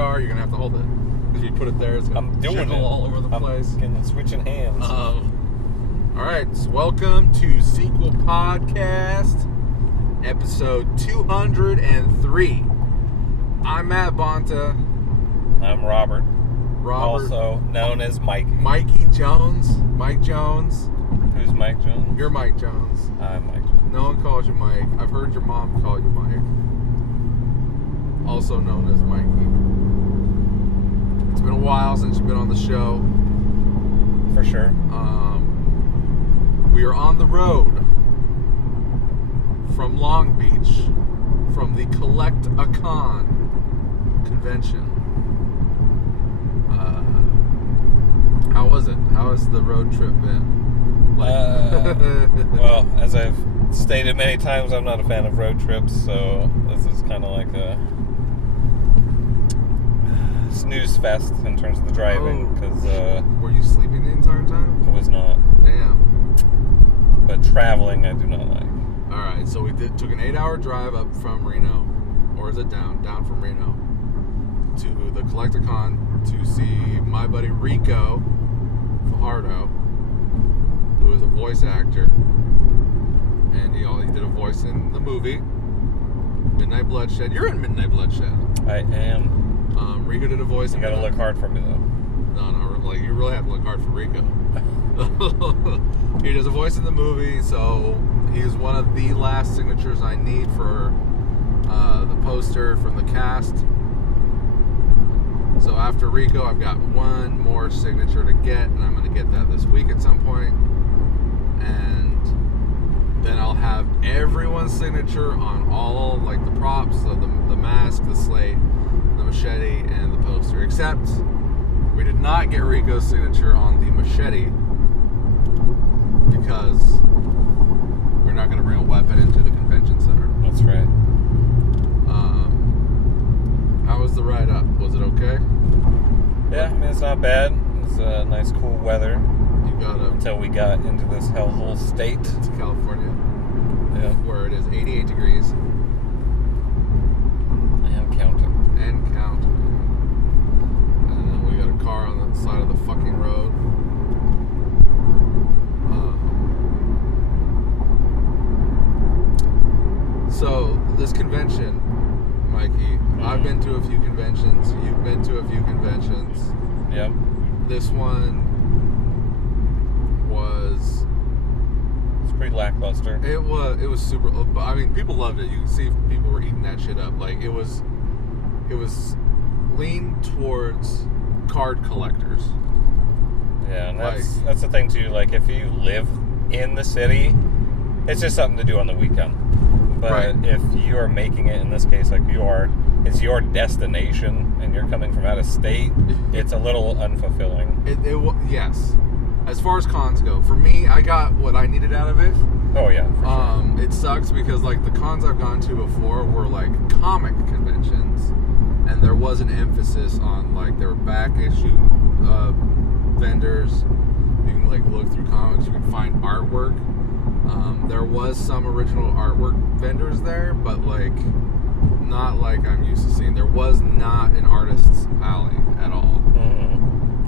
are, you're gonna have to hold it. Because if you put it there, it's gonna jiggle all over the place. I'm switching hands. Alright, so welcome to Sequel Podcast, episode 203. I'm Matt Bonta. I'm Robert. Also known as Mike. Mikey Jones. Mike Jones. Who's Mike Jones? You're Mike Jones. I'm Mike Jones. No one calls you Mike. I've heard your mom call you Mike. Also known as Mikey. It's been a while since you've been on the show. For sure. We are on the road from Long Beach, from the Collect a Con convention. How was it? How has the road trip been? Well, as I've stated many times, I'm not a fan of road trips, so this is kind of like a snooze fest in terms of the driving. Because were you sleeping the entire time? I was not. Damn. But traveling, I do not like. All right, so we took an 8-hour drive up from Reno, or is it down from Reno, to the Collecticon to see my buddy Ricco Fajardo, who is a voice actor, and he did a voice in the movie Midnight Bloodshed. You're in Midnight Bloodshed. I am. Ricco did a voice. You gotta look hard for me though. No, like you really have to look hard for Ricco. He does a voice in the movie, so he is one of the last signatures I need for the poster from the cast. So after Ricco, I've got one more signature to get, and I'm going to get that this week at some point. And then I'll have everyone's signature on all like the props, so the mask, the slate, the machete, and the poster. Except we did not get Ricco's signature on the machete because we're not going to bring a weapon into the convention center. That's right. How was the ride up? Was it okay? Yeah, I mean, it's not bad. It's nice, cool weather. Until we got into this hellhole state. It's California. Yeah. Where it is 88 degrees. And counting. And counting. And then we got a car on the side of the fucking road. So, this convention, Mikey, I've been to a few conventions. You've been to a few conventions. Yep. This one was... It's pretty lackluster. It was super... I mean, people loved it. You can see people were eating that shit up. Like, it was leaned towards card collectors. Yeah, and that's the thing, too. Like, if you live in the city, it's just something to do on the weekend. But right. If you are making it, in this case, like it's your destination, and you're coming from out of state, it's a little unfulfilling. Yes. As far as cons go, for me, I got what I needed out of it. Oh yeah, for sure. It sucks because like the cons I've gone to before were like comic conventions, and there was an emphasis on like there were back issue vendors. You can like look through comics, you can find artwork. There was some original artwork vendors there, but like not like I'm used to seeing. There was not an artist's alley at all,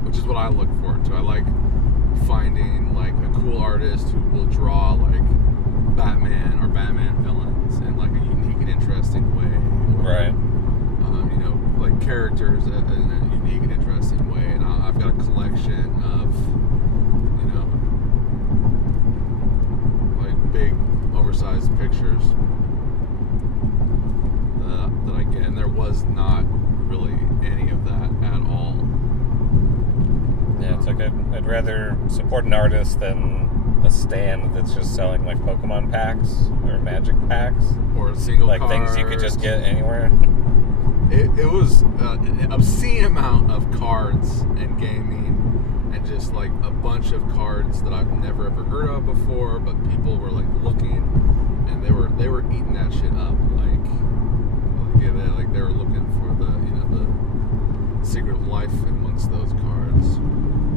which is what I look forward to. I like finding like a cool artist who will draw like Batman or Batman villains in like a unique and interesting way. Right. Like characters in a unique and interesting way. And I've got a collection of big oversized pictures that I get, and there was not really any of that at all. Yeah, it's like I'd rather support an artist than a stand that's just selling like Pokemon packs or Magic packs or single like cards. Things you could just get anywhere. It was an obscene amount of cards and gaming. And just like a bunch of cards that I've never ever heard of before, but people were like looking, and they were eating that shit up. They were looking for the secret of life amongst those cards.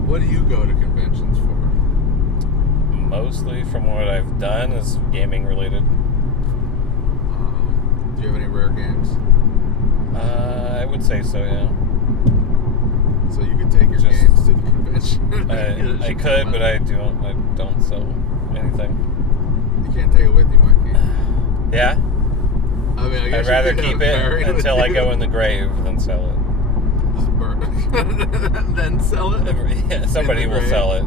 What do you go to conventions for? Mostly, from what I've done, is gaming related. Do you have any rare games? I would say so, yeah. So you could take your Just- games to the convention. I could, but I don't sell anything. You can't take it with you, Mikey. Yeah? I mean, I guess I'd rather you could keep bury it with until I you. go in the grave than sell it. Just burn and then sell it. Yeah, somebody will sell it.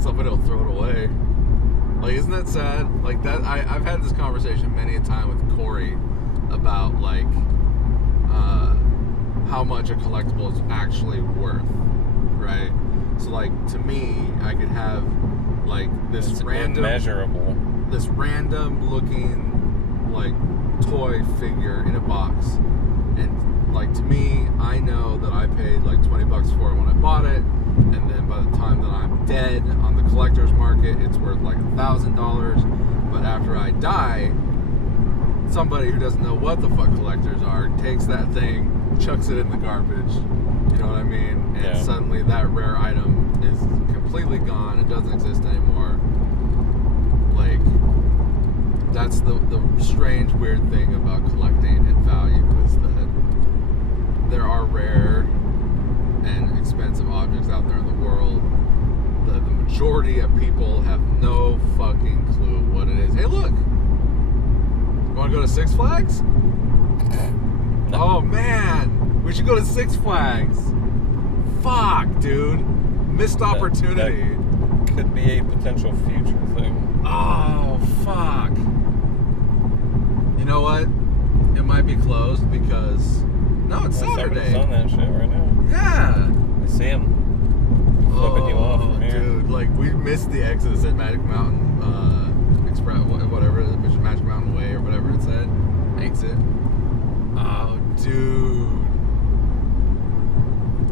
Somebody will throw it away. Like, isn't that sad? Like that. I've had this conversation many a time with Corey about like how much a collectible is actually worth, right? So like to me, I could have like this It's random looking like toy figure in a box, and like to me, I know that I paid like $20 for it when I bought it, and then by the time that I'm dead on the collector's market, it's worth like $1,000. But after I die, somebody who doesn't know what the fuck collectors are takes that thing, chucks it in the garbage. You know what I mean? And Yeah. suddenly that rare item is completely gone. It doesn't exist anymore. Like, that's the strange, weird thing about collecting and value is that there are rare and expensive objects out there in the world. The majority of people have no fucking clue what it is. Hey, look! You want to go to Six Flags? No. Oh, man! We should go to Six Flags! Fuck, dude! Missed opportunity. That could be a potential future thing. Oh, fuck. You know what? It might be closed because... No, it's Saturday. Somebody's on that shit right now. Yeah. I see him flipping you off from here. Dude, like, we missed the exodus at Magic Mountain, Express, whatever, Magic Mountain Way or whatever it said. Exit. Oh, dude.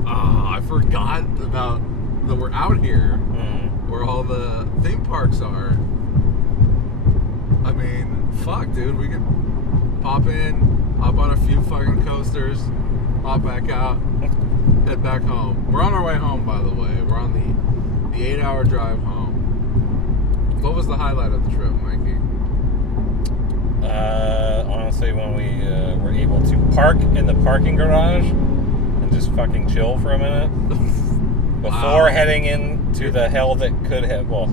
Oh, I forgot about that we're out here where all the theme parks are. I mean, fuck, dude. We could pop in, hop on a few fucking coasters, hop back out, head back home. We're on our way home, by the way. We're on the 8-hour drive home. What was the highlight of the trip, Mikey? Honestly, when we were able to park in the parking garage and just fucking chill for a minute before heading into the hell that could have, what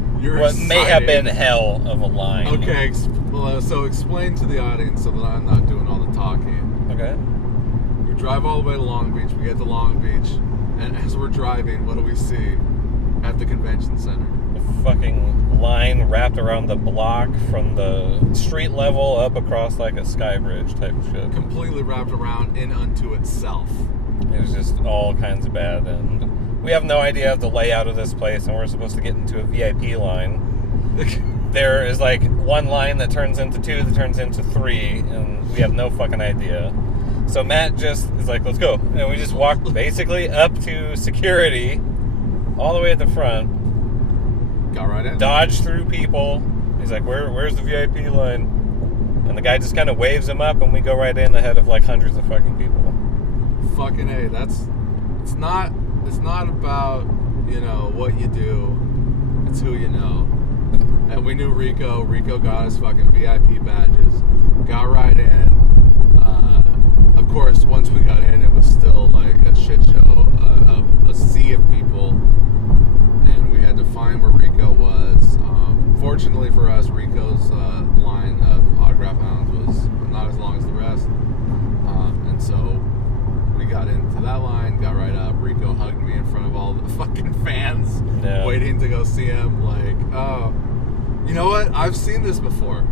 may have been hell of a line. Okay, so explain to the audience so that I'm not doing all the talking. Okay. We drive all the way to Long Beach. We get to Long Beach, and as we're driving, what do we see at the convention center? The fucking line wrapped around the block from the street level up across like a sky bridge type of shit. Completely wrapped around in unto itself. It was just all kinds of bad, and we have no idea of the layout of this place, and we're supposed to get into a VIP line. There is like one line that turns into two, that turns into three, and we have no fucking idea. So Matt just is like, let's go. And we just walked basically up to security, all the way at the front. Got right in. Dodged through people. He's like, where's the VIP line? And the guy just kind of waves him up, and we go right in ahead of like hundreds of fucking people. Fucking A. It's not about, you know, what you do. It's who you know. And we knew Ricco. Ricco got us fucking VIP badges. Got right in. Of course, once we got in, it was still like a shit show, a sea of people, and we had to find where Ricco was. Fortunately for us, Ricco's line of autograph hounds was not as long as the rest, and so we got into that line, got right up. Ricco hugged me in front of all the fucking fans, waiting to go see him. Like, oh, you know what? I've seen this before.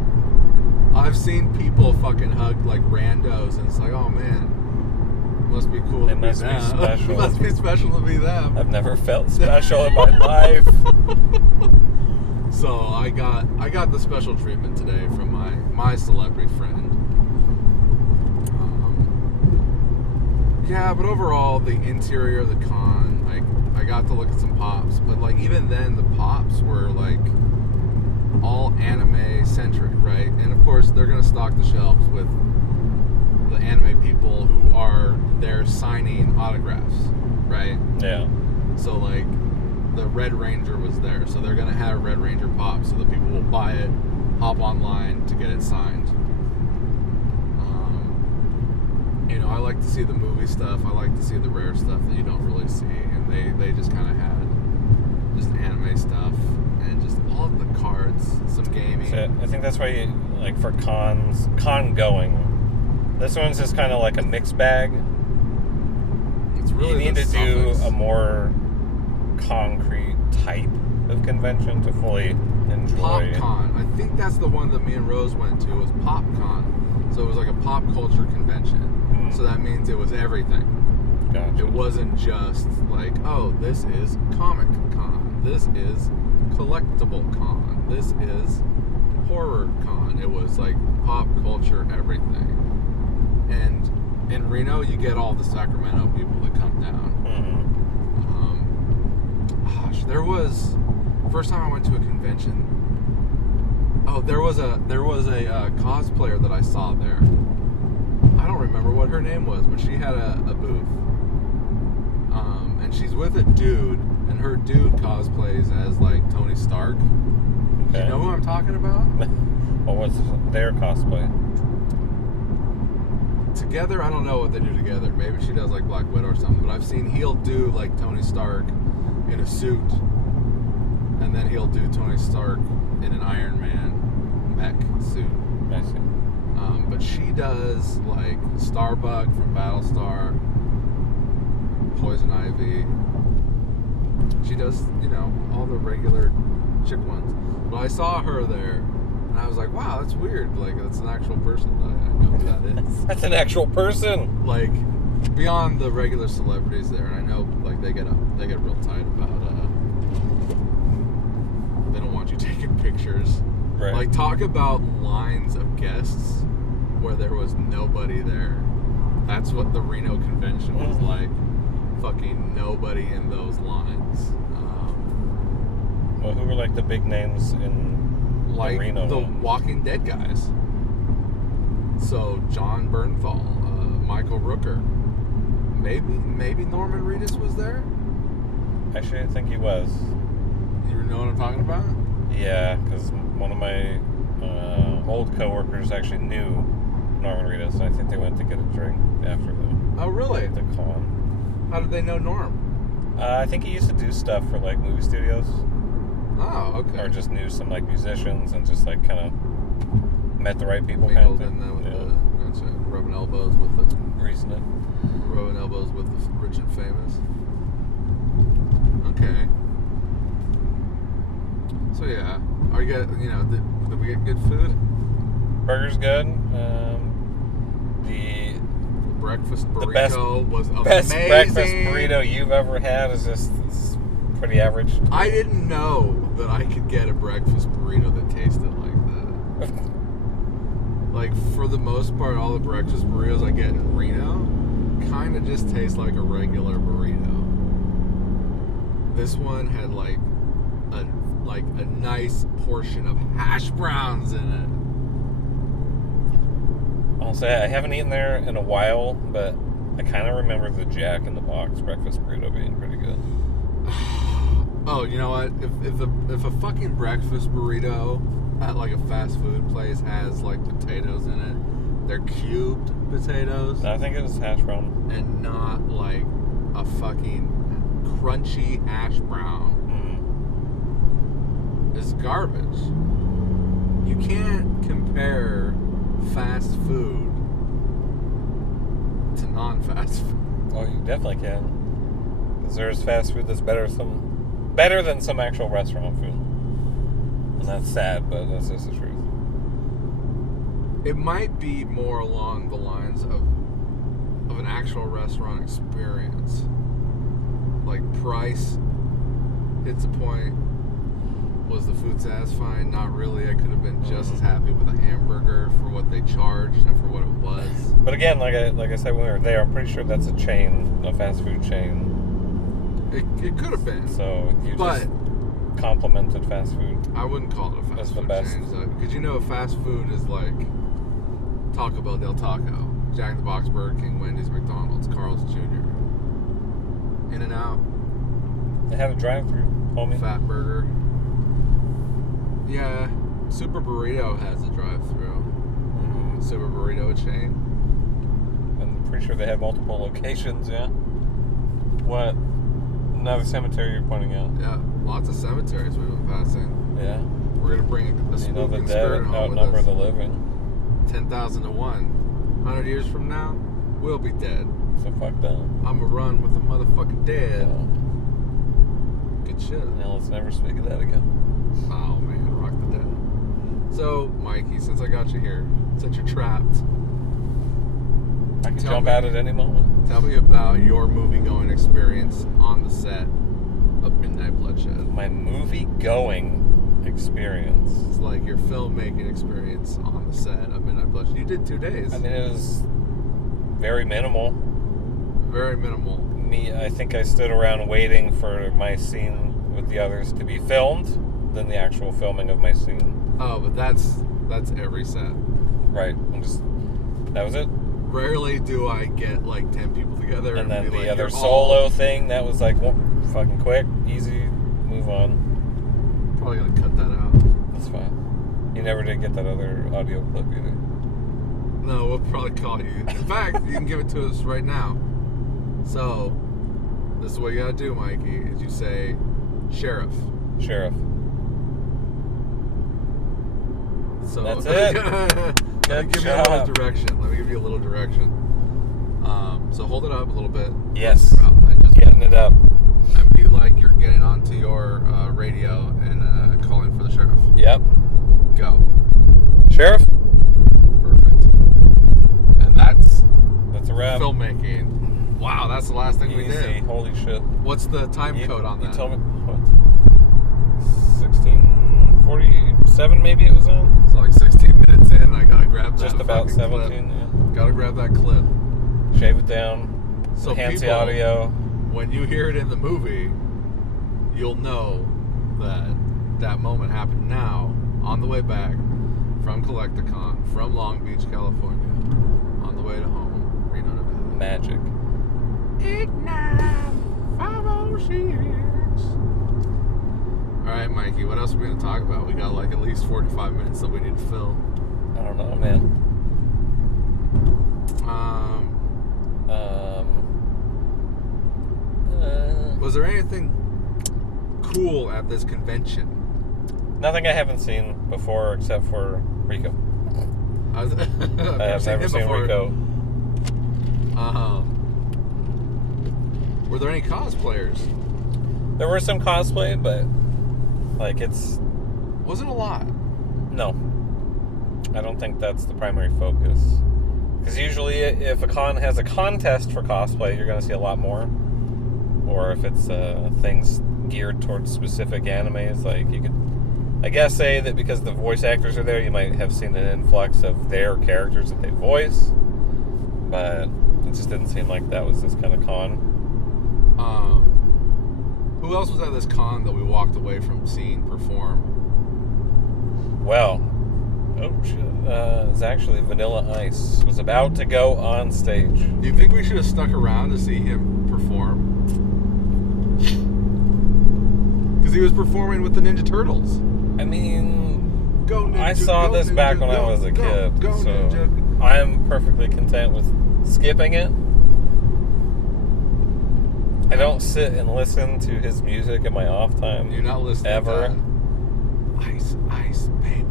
I've seen people fucking hug like randos, and it's like, oh man, must be cool to be them. Special. Must be special to be them. I've never felt special in my life. So I got the special treatment today from my celebrity friend. Yeah, but overall, the interior of the con, like, I got to look at some pops, but like even then, the pops were like all anime centric, right? And of course, they're gonna stock the shelves with the anime people who are there signing autographs, right? Yeah. So like the Red Ranger was there, so they're gonna have Red Ranger pop, so that people will buy it, hop online to get it signed. You know, I like to see the movie stuff. I like to see the rare stuff that you don't really see. And they just kind of had just anime stuff and just all of the cards, some gaming. So I think that's why, you, like, for con going, this one's just kind of like a mixed bag. It's really you need to do suffix. a more concrete type of convention to fully enjoy. PopCon. I think that's the one that me and Rose went to, was PopCon. So it was like a pop culture convention. So that means it was everything. Gotcha. It wasn't just like, oh, this is Comic Con. This is Collectible Con. This is Horror Con. It was like pop culture everything. And in Reno, you get all the Sacramento people that come down. Gosh, there was... First time I went to a convention... Oh, there was a cosplayer that I saw there. I don't remember what her name was, but she had a booth. And she's with a dude, and her dude cosplays as, like, Tony Stark. Okay. Do you know who I'm talking about? Well, what's their cosplay? Together, I don't know what they do together. Maybe she does, like, Black Widow or something. But I've seen he'll do, like, Tony Stark in a suit. And then he'll do Tony Stark in an Iron Man mech suit. I see. But she does, like, Starbuck from Battlestar, Poison Ivy. She does, you know, all the regular chick ones. But I saw her there, and I was like, wow, that's weird. Like, that's an actual person. I know who that is. That's an actual person. Like, beyond the regular celebrities there, and I know, like, they get real tight about, they don't want you taking pictures. Right. Like, talk about lines of guests where there was nobody there. That's what the Reno convention was like. Fucking nobody in those lines. Well, who were like the big names in Like Reno the ones? Walking Dead guys. So John Bernthal, Michael Rooker, maybe Norman Reedus was there. Actually, I think he was. You know what I'm talking about? Yeah, because one of my old coworkers actually knew Norman Reedus, and I think they went to get a drink after Oh, really? the con. How did they know Norm? I think he used to do stuff for like movie studios, Oh, okay. or just knew some like musicians and just like kind of met the right people kind of Mingled in thing. there with the rubbing elbows with the Greasing it. rubbing elbows with the rich and famous. Okay. So yeah, are you get, you know, did we get good food? Burger's good. The Breakfast burrito best- was amazing. best breakfast burrito you've ever had is just it's pretty average. I didn't know that I could get a breakfast burrito that tasted like that. Like, for the most part, all the breakfast burritos I get in Reno kind of just taste like a regular burrito. This one had like a nice portion of hash browns in it. I'll say I haven't eaten there in a while, but I kind of remember the Jack in the Box breakfast burrito being pretty good. Oh, you know what? If a fucking breakfast burrito at like a fast food place has like potatoes in it, they're cubed potatoes I think it was hash brown. and not like a fucking crunchy hash brown. It's garbage. You can't compare fast food to non-fast food. Oh, you definitely can. Because there's fast food that's better than some actual restaurant food. And that's sad, but that's just the truth. It might be more along the lines of an actual restaurant experience. Like, price hits a point. Was the food satisfying? Not really. I could have been just as happy with a hamburger for what they charged and for what it was. But again, like I said when we were there, I'm pretty sure that's a fast food chain. It could have been. So you But just complimented fast food. I wouldn't call it a fast That's the food best. chain. Because you know, fast food is like Taco Bell, Del Taco, Jack in the Box, Burger King, Wendy's, McDonald's, Carl's Jr., In-N-Out, They had a drive-through, homie. Fat Burger. Yeah, Super Burrito has a drive-through. Super Burrito chain. And I'm pretty sure they had multiple locations, yeah. What? Another cemetery you're pointing out. Yeah, lots of cemeteries we've been passing. Yeah. We're going to bring a You know, the spooking dead spirit home with outnumber us. the living. 10,000 to 1. 100 years from now, we'll be dead. So fuck them. I'm going to run with the motherfucking dead. So, Good shit. now let's never speak of that again. Oh, man, rock the dead. So, Mikey, since I got you here, since you're trapped, I can Tell jump me. out at any moment. tell me about your movie-going experience on the set of Midnight Bloodshed. My movie-going experience. It's like your filmmaking experience on the set of Midnight Bloodshed. You did 2 days. I mean, it was very minimal. Very minimal. I think I stood around waiting for my scene with the others to be filmed than the actual filming of my scene. Oh, but that's every set. Right. That was it. Rarely do I get like 10 people together And then be the like, other "You're solo all-" thing, that was like fucking quick, easy, move on. Probably gonna cut that out. That's fine. You never did get that other audio clip either. No, we'll probably call you. In fact, you can give it to us right now. So, this is what you gotta do, Mikey, is you say, Sheriff. Sheriff. So That's it. Let me give you a little direction. So hold it up a little bit. Yes. And just Getting it up. and be like you're getting onto your radio and calling for the sheriff. Yep. Go. Sheriff? Perfect. And that's A wrap. filmmaking. Wow, that's the last thing we Easy. did. Holy shit. What's the time code on that? You told me, what? 16:47 maybe it was on? So like 16 minutes in, I gotta grab that Just about fucking 17, clip. yeah. Gotta grab that clip. Shave it down. So Enhance the people, audio. when you hear it in the movie, you'll know that that moment happened now, on the way back from Collecticon, from Long Beach, California, on the way to home, Reno, Nevada. Magic. 89506. Alright, Mikey, what else are we going to talk about? We got like at least 45 minutes that we need to fill. I don't know, man. Was there anything cool at this convention? Nothing I haven't seen before except for Ricco. I've I have never seen Ricco. Were there any cosplayers? There were some cosplay, but like it's Wasn't a lot. no. I don't think that's the primary focus. Because usually, if a con has a contest for cosplay, you're going to see a lot more. Or if it's things geared towards specific animes, like you could, I guess, say that because the voice actors are there, you might have seen an influx of their characters that they voice. But it just didn't seem like that was this kind of con. Who else was at this con that we walked away from seeing perform? Well, oh shit, it's actually Vanilla Ice was about to go on stage. Do you think we should have stuck around to see him perform? Because he was performing with the Ninja Turtles. I mean, Go Ninja, I saw go this Ninja, back when I go, was a go, kid, go so Ninja. I'm perfectly content with skipping it. I don't sit and listen to his music in my off time. You're not listening ever. to Ice, Ice, baby.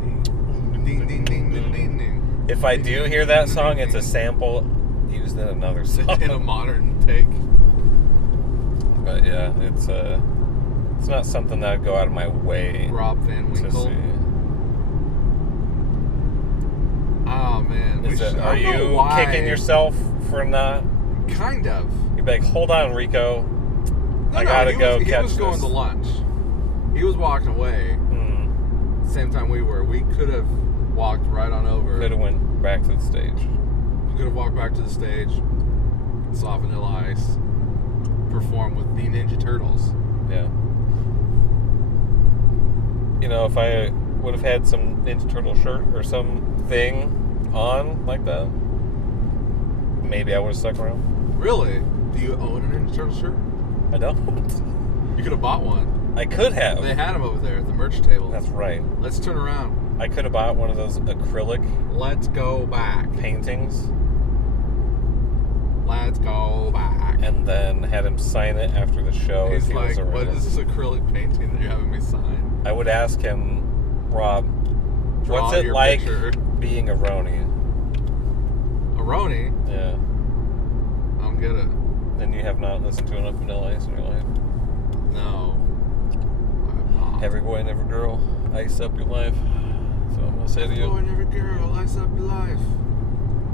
Ding, ding, ding, ding, ding, ding. If I do hear that song, it's a sample used in another song. In a modern take. But yeah, it's not something that I'd go out of my way Rob Van to Winkle. see. Oh man. Are you kicking yourself for not? Kind of. You'd be like, hold on, Ricco. I gotta go catch this. He was going to lunch. He was walking away. Same time we were. We could have walked right on over. Could have went back to the stage. We could have walked back to the stage, saw Vanilla Ice perform with the Ninja Turtles. Yeah. You know, if I would have had some Ninja Turtle shirt or something on like that, maybe I would have stuck around. Really? Do you own a Ninja Turtle shirt? I don't. You could have bought one. I could have. They had them over there at the merch table. That's right. Let's turn around. I could have bought one of those acrylic Let's go back. paintings. let's go back. And then had him sign it after the show. He's if he like, was around. what is this acrylic painting that you're having me sign? I would ask him, Rob, Draw what's it your like picture. being a Roni? A Roni? Yeah. I don't get it. Then you have not listened to enough Vanilla Ice in your life. No. I'm not. Every boy and every girl, ice up your life. So I'm going to say to Every boy you. and every girl, ice up your life.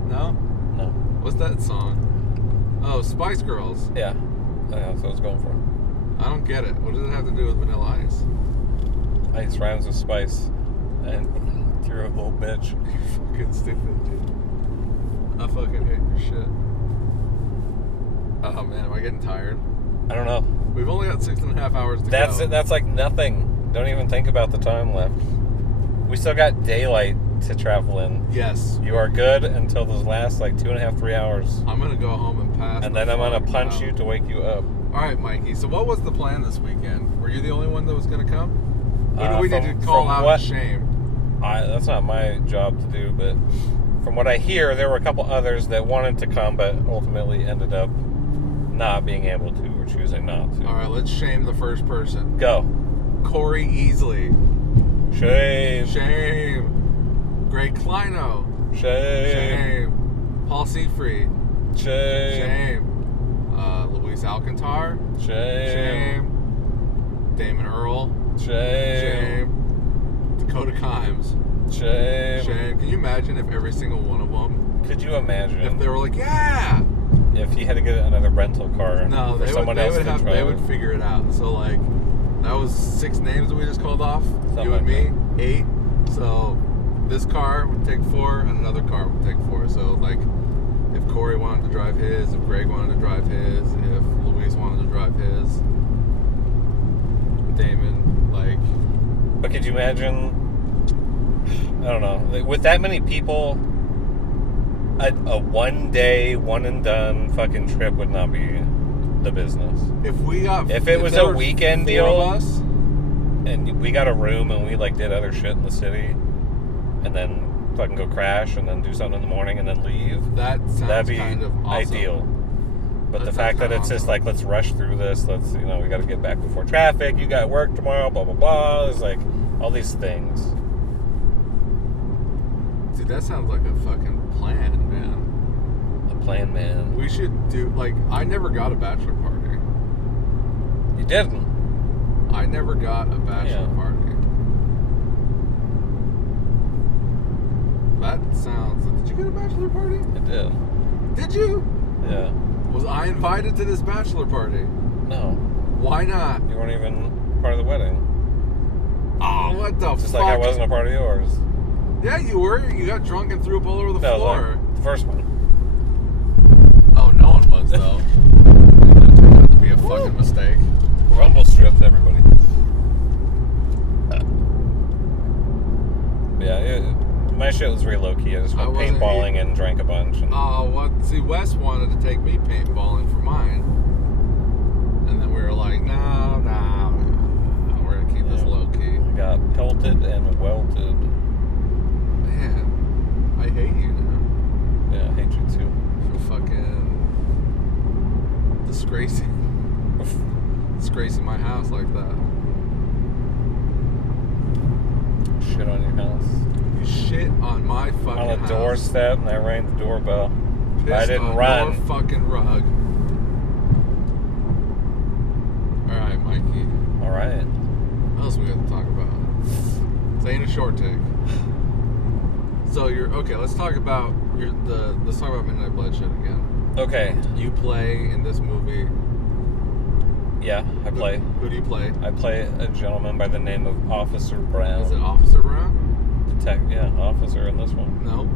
No? No. What's that song? Oh, Spice Girls. Yeah. That's what I was going for. I don't get it. What does it have to do with Vanilla Ice? Ice rhymes with spice. And you're a little bitch. You're fucking stupid, dude. I fucking hate your shit. Oh man, am I getting tired? I don't know. We've only got 6.5 hours to That's go. it. That's like nothing. Don't even think about the time left. We still got daylight to travel in. Yes. You are good until those last like 2.5, 3 hours. I'm gonna go home and pass. And then I'm gonna punch you to wake you up. All right, Mikey. So what was the plan this weekend? Were you the only one that was gonna come? Who do we need to call out and shame? That's not my job to do, but from what I hear, there were a couple others that wanted to come, but ultimately ended up not being able to or choosing not to. All right, let's shame the first person. Go. Corey Easley. Shame. Shame. Greg Kleino. Shame. Shame. Paul Seafried. Shame. Shame. Luis Alcantar. Shame. Shame. Damon Earl. Shame. Shame. Dakota Kimes. Shame. Shame. Can you imagine if every single one of them, Could you imagine if they were like, yeah, if you had to get another rental car no, for someone else to drive? they would figure it out. So like, that was 6 names that we just called off. Something you and like me, 8. So this car would take 4, and another car would take 4. So like, if Corey wanted to drive his, if Greg wanted to drive his, if Luis wanted to drive his, Damon, like. But could you imagine? I don't know. With that many people, a one-day, one-and-done fucking trip would not be the business. If it was there a were weekend 4 deal, of us, and we got a room and we like did other shit in the city, and then fucking go crash and then do something in the morning and then leave, that'd be kind of awesome. ideal. But That the fact sounds that it's just awesome. like, let's rush through this, we got to get back before traffic, you got work tomorrow, blah, blah, blah. There's like all these things. Dude, that sounds like a fucking plan, man. A plan, man. We should do, like, I never got a bachelor party. You didn't. I never got a bachelor Yeah. party. That sounds... Did you get a bachelor party? I did. Did you? Yeah. Was I invited to this bachelor party? No. Why not? You weren't even part of the wedding. Oh, what the Just fuck? like I wasn't a part of yours. Yeah, you were. You got drunk and threw up all over the No, floor. like the first one. Oh, no one was, though. That turned out to be a fucking mistake. Rumble strips, everybody. My shit was very low key. I just went wasn't paintballing and drank a bunch. And Oh, what? See, Wes wanted to take me paintballing for mine. And then we were like, no, we're going to keep this low key. I got pelted and welted. Man, I hate you now. Yeah, I hate you too. For fucking disgracing my house like that. Shit on your house. You shit on my fucking On a house. doorstep, and I rang the doorbell. Pissed I didn't on run. your fucking rug. Alright, Mikey. Alright. What else we got to talk about? This ain't a short take. So let's talk about Midnight Bloodshed again. Okay. You play in this movie. Yeah, I play. Who do you play? I play a gentleman by the name of Officer Brown. Is it Officer Brown? Officer in this one. No.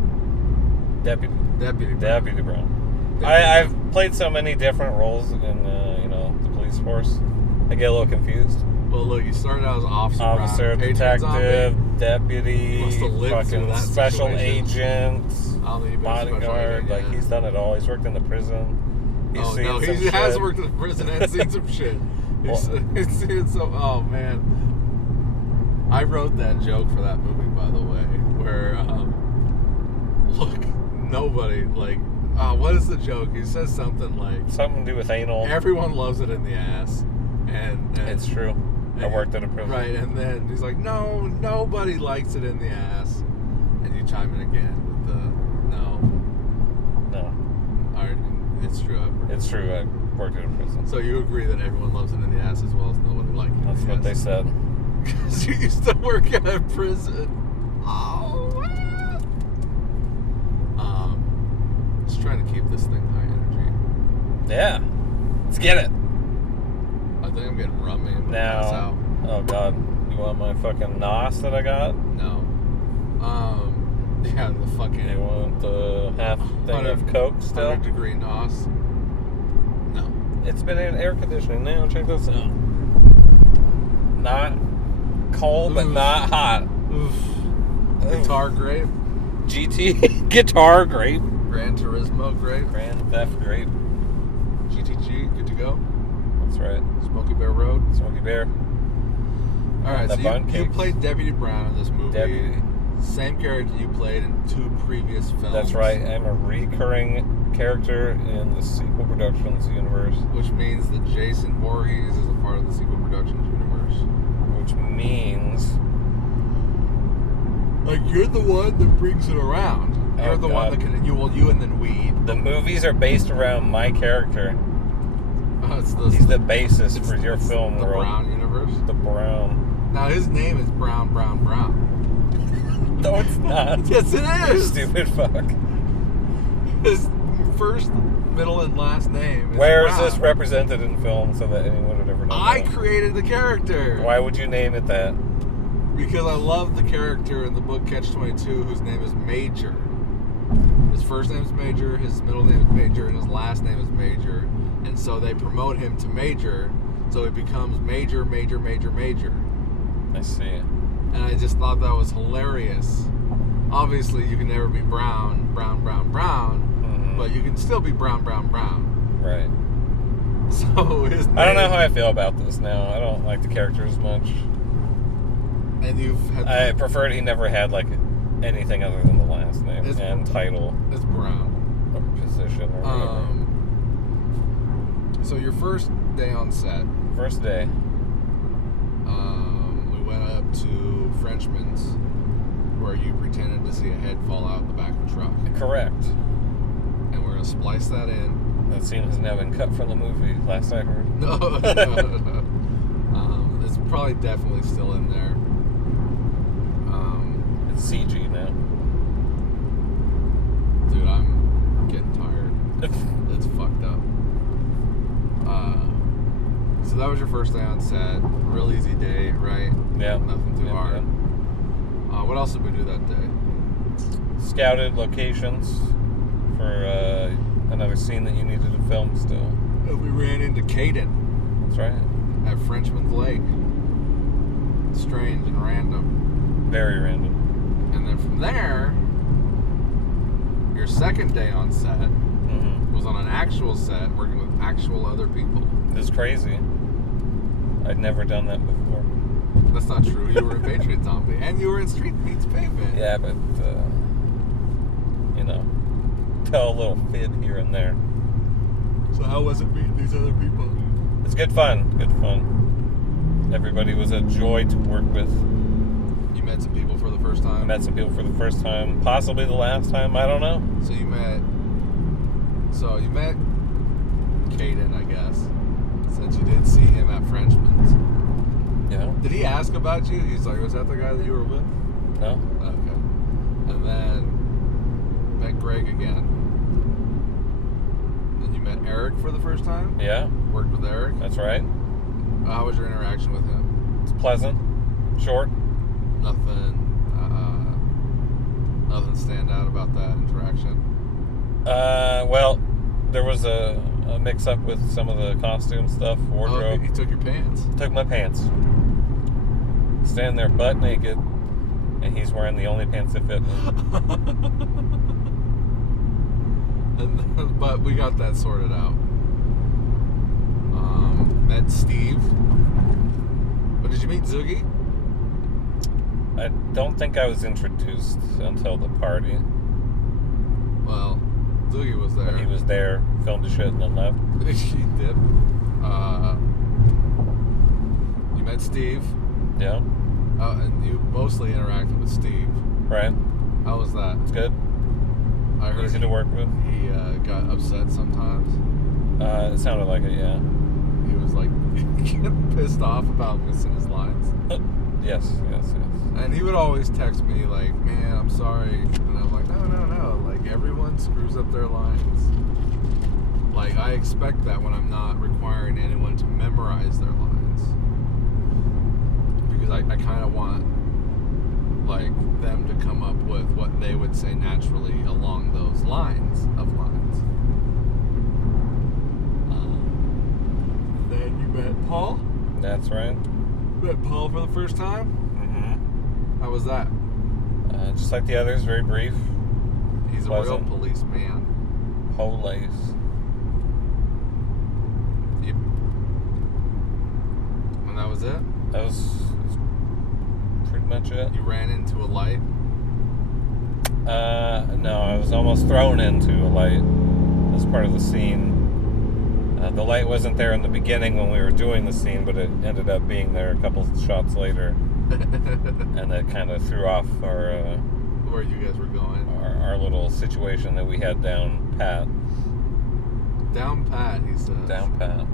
Deputy. Deputy Brown. Deputy Brown. I've played so many different roles in the police force. I get a little confused. Well, look, you started out as Officer, Brown. Patriot detective, Zombie. deputy, Must have lived through fucking that special situation. agent, I don't think you've been a special bodyguard. agent, Like yeah. he's done it all. He's worked in the prison. He's seen some he has shit. worked in the prison and seen some shit. He's seen some. Oh man, I wrote that joke for that movie, by the way, where look, nobody like what is the joke? He says something like, something to do with anal. everyone loves it in the ass. And It's true. I worked at a prison. Right, and then he's like, no, nobody likes it in the ass. And you chime in again with the, no. Alright, it's true. It's true. I worked at a prison. So you agree that everyone loves it in the ass as well as nobody likes it in That's the what ass. they said. Because you used to work at a prison. Oh, man. Just trying to keep this thing high energy. Yeah. Let's get it. I think I'm getting rummy. I'm gonna Now. pass out. Oh, God. You want my fucking NOS that I got? No. Yeah, the fucking You want the half thing of Coke still? 100-degree NOS. No. It's been in air conditioning now. Check this out. Not cold, but Oof. not hot. Oof. Guitar grape. GT guitar grape. Gran Turismo grape. Grand Theft grape. GTG, good to go. That's right. Smoky Bear Road. Smoky Bear. Alright, The so bun you cakes. played Deputy Brown in this movie. Deputy. Same character you played in 2 previous films. That's right. I'm a recurring character in the Sequel Productions universe. Which means that Jason Voorhees is a part of the Sequel Productions universe. Which means... Like, you're the one that brings it around. You're Oh, the God. one that can... You and then weed. the movies are based around my character. It's the, He's the basis for your it's film the world. Brown universe. The Brown. Now, his name is Brown. No, it's not. Yes, it is. Stupid fuck. His first, middle, and last name is Where is Brown. this represented in film so that anyone would ever know? I that? created the character. Why would you name it that? Because I love the character in the book Catch-22 whose name is Major. His first name is Major, his middle name is Major, and his last name is Major. And so they promote him to Major, so it becomes Major. I see. And I just thought that was hilarious. Obviously, you can never be Brown, Mhm. but you can still be Brown. Right. So his name, I don't know how I feel about this now. I don't like the character as much. And you've had I preferred he never had like anything other than the last name It's- and title it's Brown. or position or whatever. So your first day on set, First day. we went up to Frenchman's, where you pretended to see a head fall out the back of the truck, Correct. and we're gonna splice that in. That scene has now been cut from the movie, last I heard. No. It's probably definitely still in there. It's CG now. Dude, I'm getting tired. It's fucked up. So that was your first day on set. Real easy day, right? Yeah. Nothing too Yeah, hard. What else did we do that day? Scouted locations for another scene that you needed to film still. We ran into Caden That's right. at Frenchman's Lake. Strange and random. Very random. And then from there, your second day on set Mm-hmm. was on an actual set working with actual other people. It's crazy. I'd never done that before. That's not true. You were in Patriot Zombie, and you were in Street Meets Pavement. Yeah, but, you know, tell a little fib here and there. So how was it meeting these other people? It's good fun. Good fun. Everybody was a joy to work with. You met some people for the first time? I met some people for the first time, possibly the last time, I don't know. So you met Caden, I guess, since you did see him at Frenchman's. Yeah. Did he ask about you? He's like, was that the guy that you were with? No? Okay. And then met Greg again. Then you met Eric for the first time? Yeah, Worked with Eric? that's right. How was your interaction with him? It's pleasant, short. Nothing stand out about that interaction. Well, there was a mix-up with some of the costume stuff, Oh, wardrobe. he took your pants. Took my pants. Standing there butt naked, and he's wearing the only pants that fit me. But we got that sorted out. Met Steve. But did you meet Zoogie? I don't think I was introduced until the party. Well, Zoogie was there. When he was there, filmed his shit, and then left. He did. You met Steve. Yeah. And you mostly interacted with Steve. Right. How was that? It's good. I heard Easy to work with. He got upset sometimes. It sounded like it, yeah. He was like getting pissed off about missing his lines. Yes. And he would always text me like, "Man, I'm sorry," and I'm like, "No. Like everyone screws up their lines. Like I expect that when I'm not requiring anyone to memorize their lines, because I kind of want like them to come up with what they would say naturally along those lines of lines." Then you met Paul. That's right. Met Paul for the first time. Mm-hmm. How was that? Just like the others, very brief. He's Pleasant. a real policeman. Police. Yep. And that was it? That was pretty much it. You ran into a light? No, I was almost thrown into a light as part of the scene. The light wasn't there in the beginning when we were doing the scene, but it ended up being there a couple shots later. And that kind of threw off our Where you guys were going? our little situation that we had down pat. Down pat, he says. Down pat.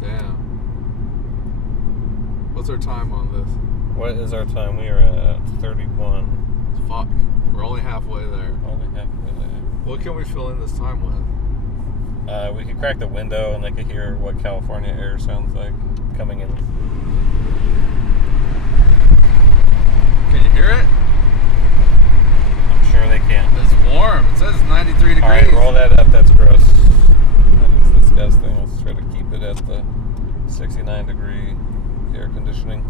Damn. What's our time on this? What is our time? We are at 31. Fuck. We're only halfway there. Only halfway there. What can we fill in this time with? We could crack the window and they could hear what California air sounds like coming in. Can you hear it? I'm sure they can. It's warm. It says 93 degrees. Alright, roll that up. That's gross. That is disgusting. Let's try to keep it at the 69 degree air conditioning.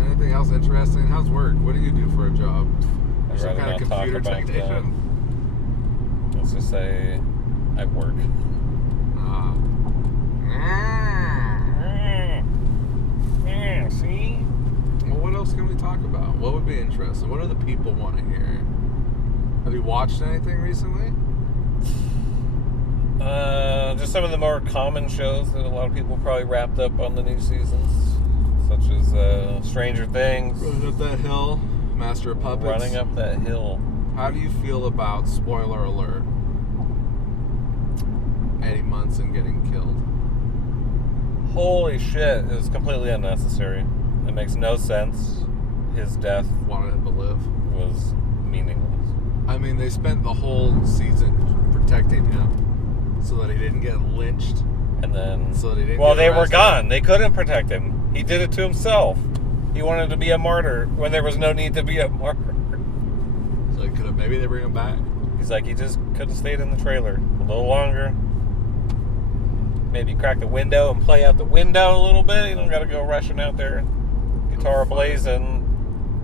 Anything else interesting? How's work? What do you do for a job? I'd Some rather kind of not talk computer about technician? that. Let's just say I work. See? Well, what else can we talk about? What would be interesting? What do the people want to hear? Have you watched anything recently? Just some of the more common shows that a lot of people probably wrapped up on the new seasons, such as Stranger Things. Running up that hill, Master of Puppets. Running up that hill. How do you feel about, spoiler alert, Eddie Munson getting killed? Holy shit, it was completely unnecessary. It makes no sense. His death Wanted him to live. was meaningless. I mean, they spent the whole season protecting him so that he didn't get lynched. And then, So that he didn't well, get they were arrested. gone. They couldn't protect him. He did it to himself. He wanted to be a martyr when there was no need to be a martyr. So he could have, maybe they bring him back. He's like, he just could have stayed in the trailer a little longer. Maybe crack the window and play out the window a little bit. You don't got to go rushing out there, guitar blazing,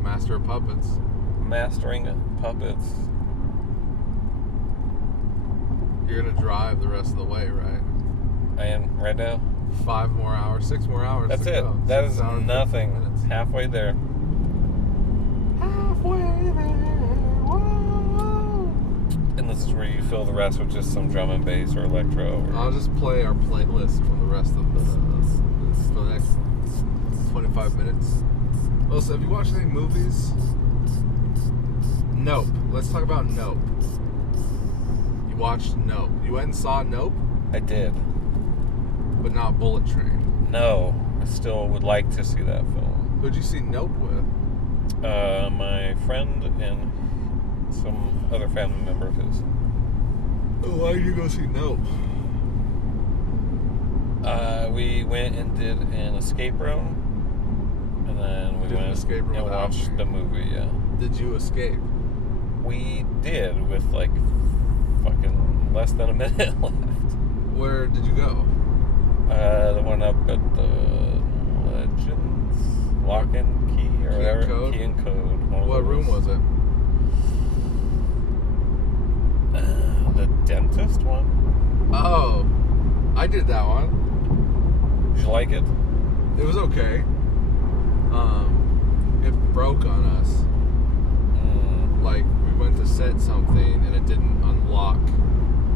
Master of Puppets. mastering puppets. You're gonna drive the rest of the way, right? I am right now. 5 more hours, 6 more hours. That's to it. Go. That 6 is hours, 50 nothing. minutes. Halfway there. Halfway there. Whoa. And this is where you fill the rest with just some drum and bass or electro. Or I'll just play our playlist for the rest of the for the next 25 minutes. Also, have you watched any movies? Nope. Let's talk about Nope. You watched Nope. You went and saw Nope, I did. but not Bullet Train. No, I still would like to see that film. Who'd you see Nope with? My friend and some other family member of his. Why did you go see Nope? We went and did an escape room, and then we Did an went escape room and without watched me. the movie. Yeah, Did you escape? we did with like fucking less than a minute left. Where did you go? The one up at the Legends Lock and Key or Key and whatever. Code? Key and Code. One of What room those. was it? The dentist one? Oh, I did that one. Did you like it? It was okay. It broke on us. like we went to set something and it didn't unlock.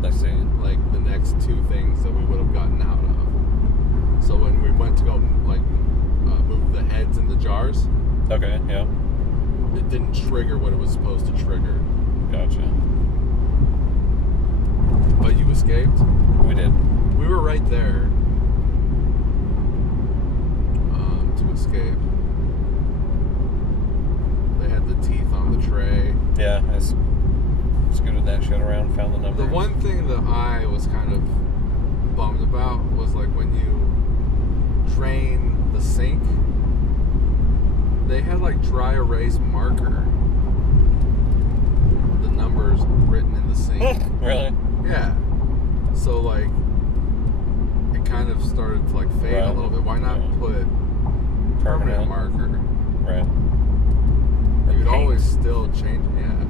I see. Like the next two things that we would have gotten out of. So when we went to go like move the heads in the jars, Okay, yeah. it didn't trigger what it was supposed to trigger. Gotcha. But you escaped? We did. We were right there to escape. They had the teeth on the tray. Yeah, I scooted that shit around, found the numbers. The one thing that I was kind of bummed about was like when you drain the sink, they had like dry erase marker, the numbers written in the sink. Really? Yeah. So like it kind of started to like fade a little bit. Why not put permanent marker? Right. You could always still change it, yeah.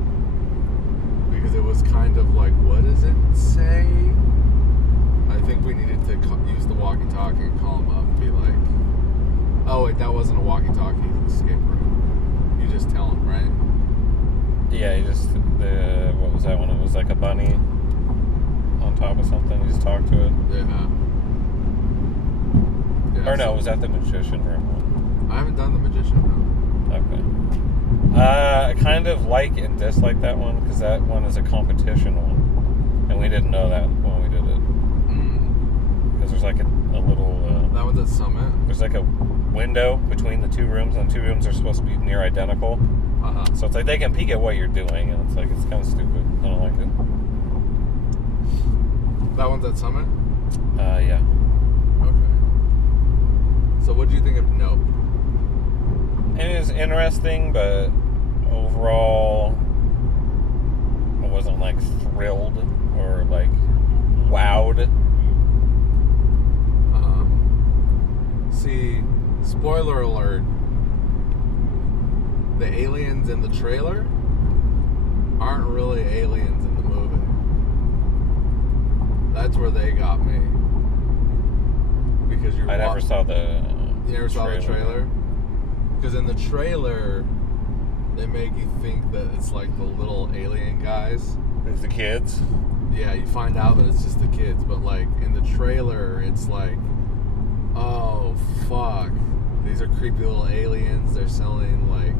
Because it was kind of like, what does it say? I think we needed to use the walkie-talkie and call them up and be like, oh wait, that wasn't a walkie-talkie, it's an escape room. You just tell them, right? Yeah, you just, what was that one? It was like a bunny on top of something. You just talk to it. Yeah. Or no, was that the magician room one? I haven't done the magician room. Okay. I kind of like and dislike that one because that one is a competition one. And we didn't know that when we did it. Because there's like a little... that one's at Summit? There's like a window between the two rooms, and the two rooms are supposed to be near identical. So it's like they can peek at what you're doing, and it's like, it's kind of stupid. I don't like it. That one's at Summit? Yeah. Okay. So what do you think of Nope? It is interesting, but overall, I wasn't like thrilled or like wowed. See, spoiler alert, the aliens in the trailer aren't really aliens in the movie. That's where they got me. Because I never saw the You never saw the trailer? Because in the trailer, they make you think that it's like the little alien guys. It's the kids? Yeah, you find out that it's just the kids, but like in the trailer, it's like, oh fuck, these are creepy little aliens. They're selling like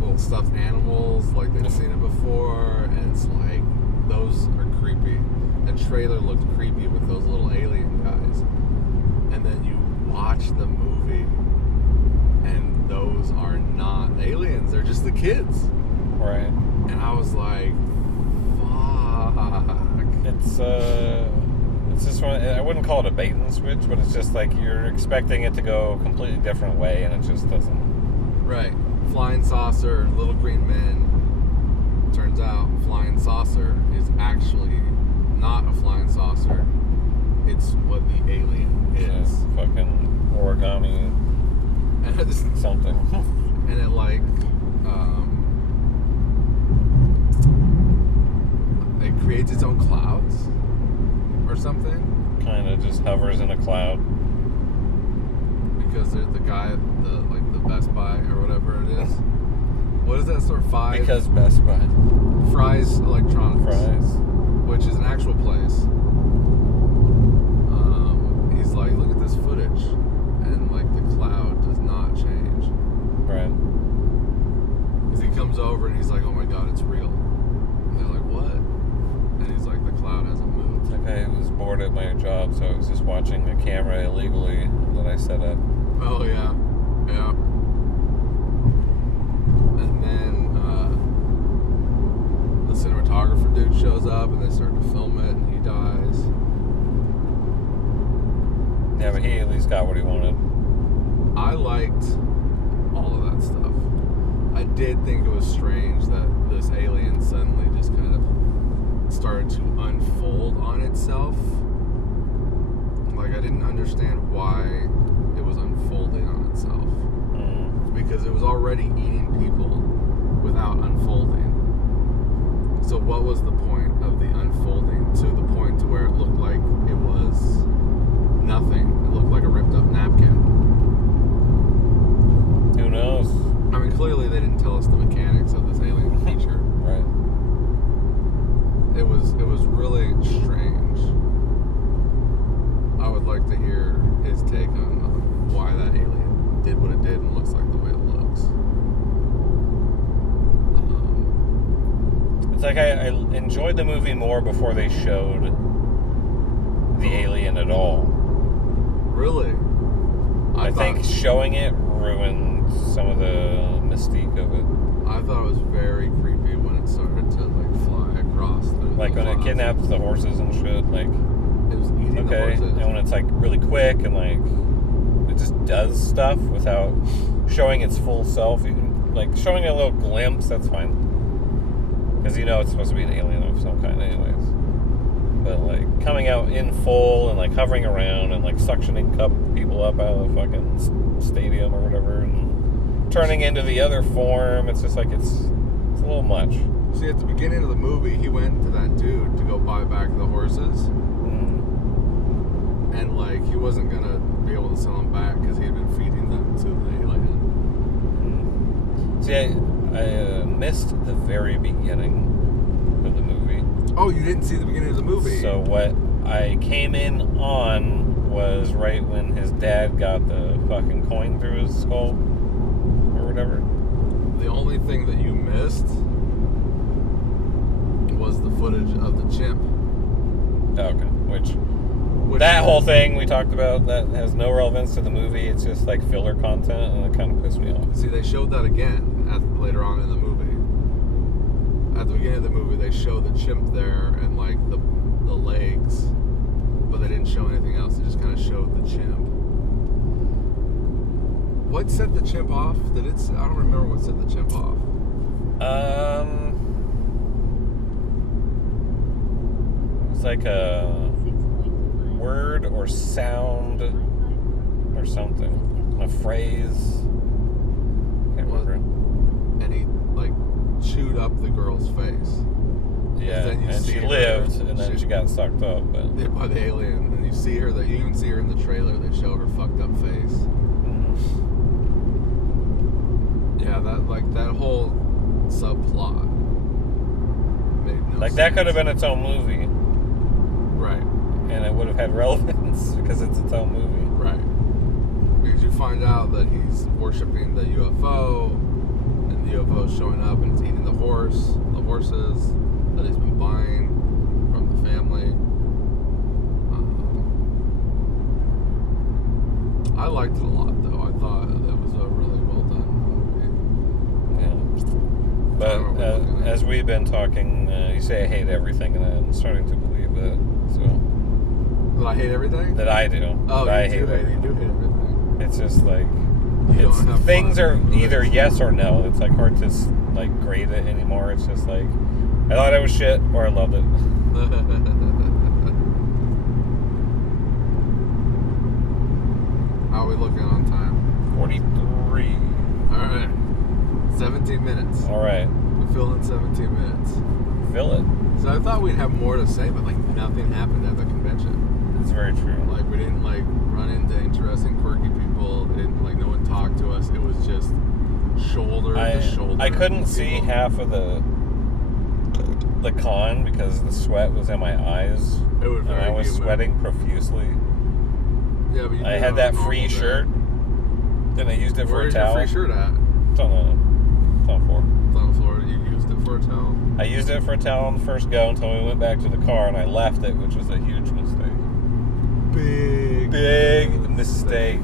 little stuffed animals, like they've seen it before, and it's like, those are creepy. The trailer looked creepy with those little alien guys, and then you watch the movie, and those are not aliens. They're just the kids. Right. And I was like, fuck. It's just one. I wouldn't call it a bait and switch, but it's just like you're expecting it to go a completely different way, and it just doesn't. Right. Flying saucer, little green men. Turns out flying saucer is actually not a flying saucer. It's what the alien is. Fucking origami And it's something. And it like it creates its own clouds or something. Kind of just hovers in a cloud. Because they're the guy at the Best Buy or whatever it is. What is that store? Five? Because Best Buy. Fry's Electronics. Fry's. Which is an actual place. He's like, look at this footage. And like the cloud does not change. Right. Because he comes over and he's like, oh my god, it's real. And they're like, what? And he's like, the cloud hasn't moved. It's like I was bored at my job, so I was just watching a camera illegally that I set up. Oh yeah. Yeah. And then the cinematographer dude shows up and they start to film it and he dies. Yeah, but he at least got what he wanted. I liked all of that stuff. I did think it was strange that this alien suddenly just kind of started to unfold on itself. Like, I didn't understand why it was unfolding on itself. Because it was already eating people without unfolding. So what was the point of the unfolding to the point to where it looked like it was nothing? It looked like a ripped up napkin. Who knows? I mean, clearly they didn't tell us the mechanics of this alien. like I enjoyed the movie more before they showed the alien at all. Really? I think showing it ruined some of the mystique of it. I thought it was very creepy when it started to like fly across. Like when it kidnaps the horses and shit. Like it was eating the horses. And when it's like really quick and like it just does stuff without showing its full self. Even like showing a little glimpse, that's fine. Because you know it's supposed to be an alien of some kind, anyways. But like coming out in full and like hovering around and like suctioning people up out of the fucking stadium or whatever and turning into the other form, it's just like it's a little much. See, at the beginning of the movie, he went to that dude to go buy back the horses, and like he wasn't gonna be able to sell them back because he had been feeding them to the alien. See, I missed the very beginning of the movie. Oh, you didn't see the beginning of the movie? So what I came in on was right when his dad got the fucking coin through his skull or whatever. The only thing that you missed was the footage of the chimp. Okay, which that whole thing we talked about that has no relevance to the movie. It's just like filler content, and it kind of pissed me off. See, they showed that again later on in the movie. At the beginning of the movie, they show the chimp there and like the legs, but they didn't show anything else. They just kind of showed the chimp. What set the chimp off? I don't remember what set the chimp off. It's like a word or sound or something, a phrase. Can't remember. And he like chewed up the girl's face. Yeah, and she lived, and then she got sucked up. But by the alien, and you see her. You even see her in the trailer. They show her fucked up face. Mm-hmm. Yeah, that whole subplot made no sense. That could have been its own movie, right? And it would have had relevance because it's its own movie, right? Because you find out that he's worshiping the UFO, and the UFO is showing up and it's eating the horses that he's been buying from the family. I liked it a lot, though. I thought it was a really well done movie. Yeah. But as we've been talking, you say I hate everything, and I'm starting to believe that. So. That I hate everything? That I do. Oh, that you do hate everything. It's just like things are either yes or no. It's like hard to like grade it anymore. It's just like I thought it was shit or I loved it. How are we looking on time? 43. All right. 17 minutes. All right. We fill in 17 minutes. Fill it. So I thought we'd have more to say, but like nothing happened at the convention. It's very true. Like we didn't like run into interesting, quirky people. No one talked to us. It was just shoulder to shoulder. I couldn't see half of the con because the sweat was in my eyes. It was very and I was sweating profusely. Yeah, but I had that free shirt, and I used it for a towel. Where's your free shirt at? It's on the floor. It's on the floor. You used it for a towel? I used it for a towel on the first go until we went back to the car, and I left it, which was a huge mistake. Big mistake.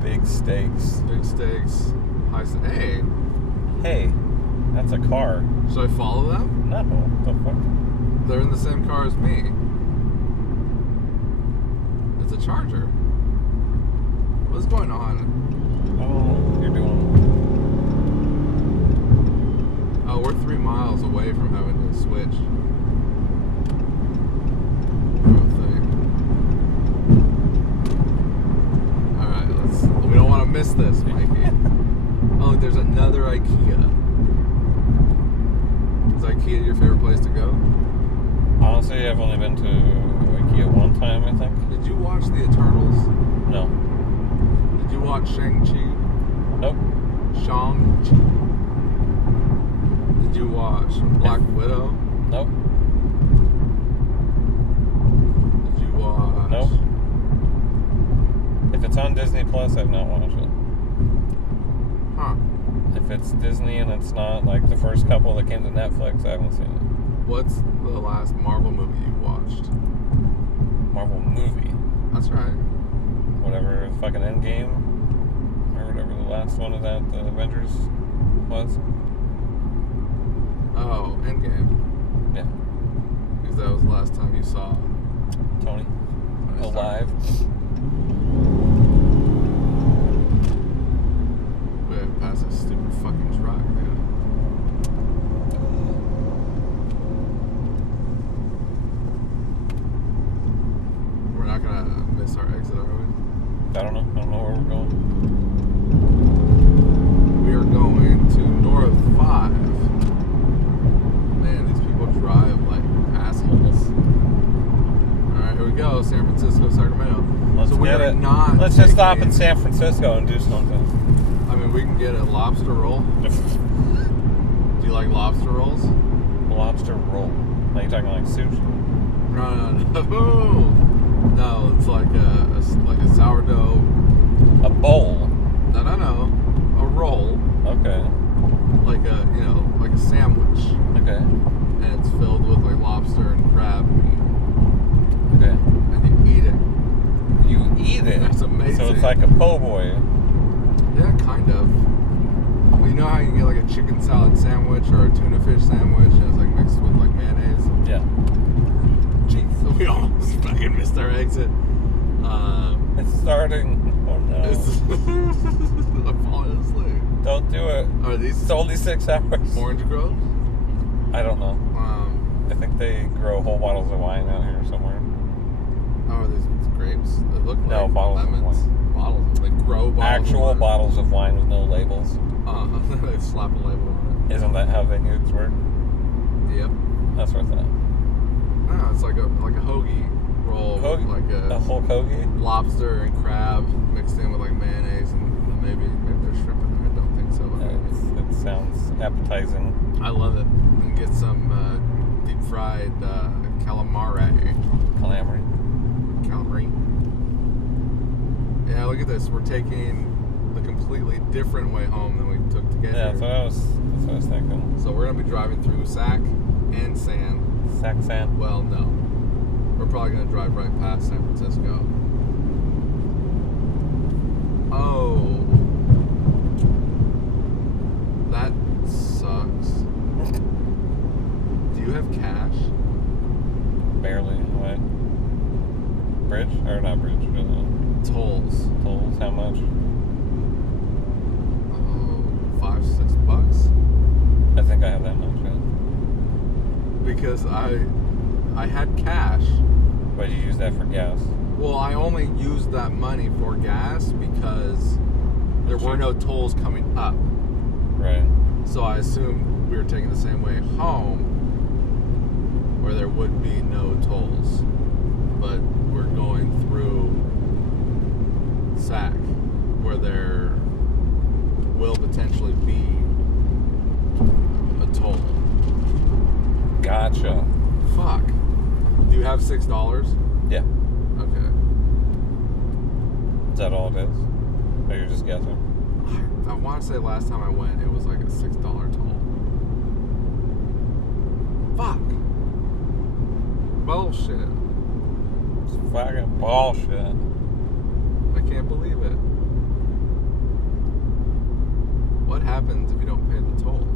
Big stakes. Big stakes. Hey, that's a car. Should I follow them? No, what the fuck? They're in the same car as me. It's a Charger. What's going on? Oh, you're doing. Oh, we're 3 miles away from having to switch. Alright, we don't want to miss this, Mikey. Oh, there's another IKEA. Is IKEA your favorite place to go? Honestly, I've only been to IKEA one time, I think. Did you watch The Eternals? No. Did you watch Shang-Chi? Nope. Shang-Chi? Did you watch Black Widow? Nope. Did you watch... Nope. If it's on Disney Plus, I've not watched it. Huh. If it's Disney and it's not like the first couple that came to Netflix, I haven't seen it. What's the last Marvel movie you watched? Marvel movie. That's right. Whatever, fucking Endgame. Or whatever the last one of that, the Avengers was. Oh, Endgame. Yeah. Because that was the last time you saw Tony. Alive. We have to pass this stupid fucking truck, dude. We're not gonna miss our exit, are we? I don't know where we're going. We are going to North 5. Man, these people drive like assholes. Alright, here we go. San Francisco, Sacramento. Let's so we get are it. not Let's just stop taking- in San Francisco and do something. I mean, we can get a lobster roll. Do you like lobster rolls? Lobster roll. Are you talking like sushi? No. No, it's like a sourdough. A bowl. No. A roll. Okay. Like a sandwich. Okay. And it's filled with like lobster and crab meat. Okay. And you eat it. You eat it. That's amazing. So it's like a po' boy. Yeah, kind of. Well, you know how you get like a chicken salad sandwich or a tuna fish sandwich and it's like mixed with like mayonnaise? Yeah. Jeez, we almost fucking missed our exit. It's starting. Oh no. I'm falling asleep. Don't do it. Are these It's only 6 hours. orange groves? I don't know. I think they grow whole bottles of wine out here somewhere. Are these grapes? They look like No, bottles of lemons. Bottles. They grow bottles. Actual of wine. bottles of wine with no labels. They slap a label on Isn't that how vineyards work? it. Yep. That's what I thought. No, it's like a hoagie roll, with Hoagie? like A whole hoagie? lobster and crab mixed in with like mayonnaise and maybe there's shrimp in there. I don't think so. But maybe. It sounds appetizing. I love it. And get some deep fried calamari. Calamari. Yeah, look at this. We're taking the completely different way home than we took to get Yeah, here. that's what I was thinking. So we're gonna be driving through Sac and San. Saxan. Well, no. We're probably gonna drive right past San Francisco. Oh. That sucks. Do you have cash? Barely, what? Bridge? Or not bridge, Tolls. tolls, how much? Oh, $5-6? I think I have that much, yeah. Because I had cash. But you use that for gas. Well, I only used that money for gas because there were no tolls coming up. Right. So I assumed we were taking the same way home where there would be no tolls. But we're going through Sac where there will potentially be a toll. Gotcha. Fuck. Do you have $6? Yeah. Okay. Is that all it is? Or you're just guessing? I want to say last time I went, it was like a $6 toll. Fuck. Bullshit. It's fucking bullshit. I can't believe it. What happens if you don't pay the toll?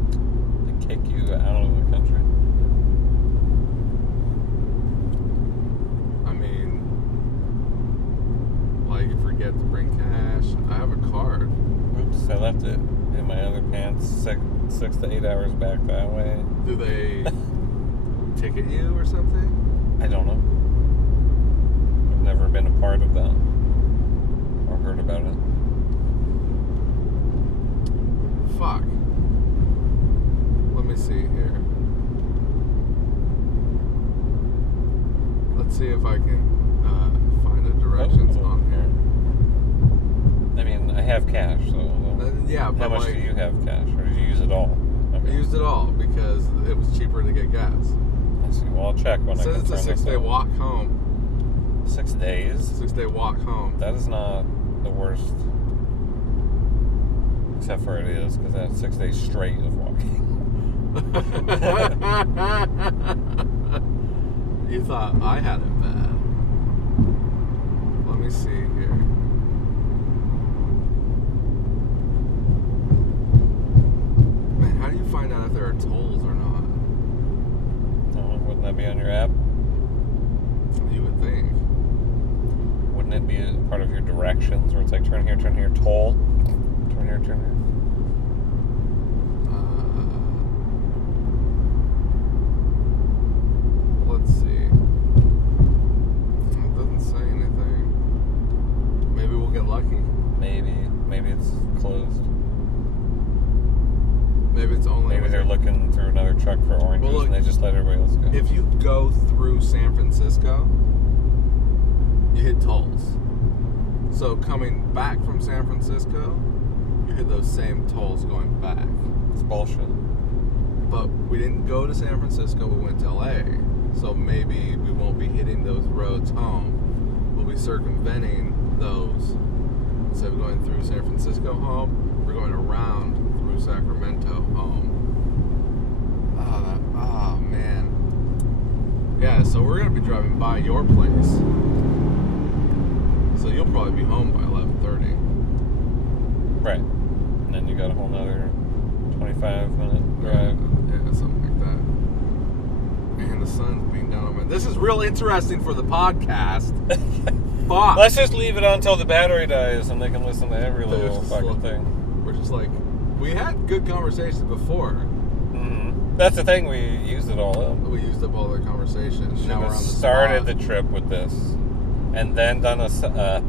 They kick you out of the country. I mean, like, forget to bring cash. I have a card. Oops, I left it in my other pants 6 to 8 hours back that way. Do they ticket you or something? I don't know. I've never been a part of that or heard about it. Fuck. Let me see here. Let's see if I can find the directions on here. I mean, I have cash, so Yeah, how but much like, do you have cash, or do you use it all? I Okay. used it all because it was cheaper to get gas. Let's see. Well, I'll check when It says it's a confirm this 6-day out. walk home. 6 days? 6-day walk home. That is not the worst Except for it is, because that's 6 days straight of walking. You thought I had it bad. Let me see here. Man, how do you find out if there are tolls or not? Oh, wouldn't that be on your app? You would think. Wouldn't it be a part of your directions where it's like turn here, toll? Turn here, turn here. Let's see. It doesn't say anything. Maybe we'll get lucky. Maybe it's closed. Maybe it's only. Maybe they're looking through another truck for oranges, Well, look, and they just let everybody else go. If you go through San Francisco, you hit tolls. So coming back from San Francisco, you hit those same tolls going back. It's bullshit. But we didn't go to San Francisco, we went to LA. So maybe we won't be hitting those roads home. We'll be circumventing those. Instead of going through San Francisco home, we're going around through Sacramento home. Oh man. Yeah, so we're going to be driving by your place. So you'll probably be home by 11:30. Right. And then you got a whole nother 25-minute drive. Yeah, something like that. And the sun's being down on my... This is real interesting for the podcast. Fuck. Let's just leave it on until the battery dies and they can listen to every little fucking thing. We're just like... We had good conversations before. Mm-hmm. That's the thing, we used it all up. We used up all the conversations. Should Now we're on have the started spot. the trip with this. And then done a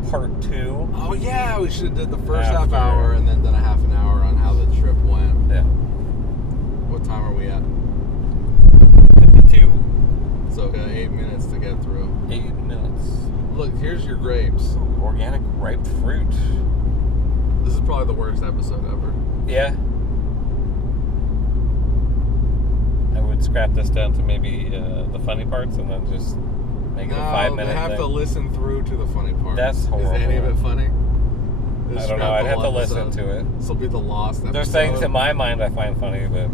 part 2. Oh yeah, we should have did the first half After. hour and then done a half an hour on how the trip went. Yeah. What time are we at? 52. So we got 8 minutes to get through. 8 minutes. Look, here's your grapes. Organic ripe fruit. This is probably the worst episode ever. Yeah. I would scrap this down to maybe the funny parts and then just make it a 5-minute they have thing. to listen through to the funny part. That's horrible. Is any of it funny? I don't know. I'd have to listen to it. This will be the lost episode. There's things in my mind I find funny, but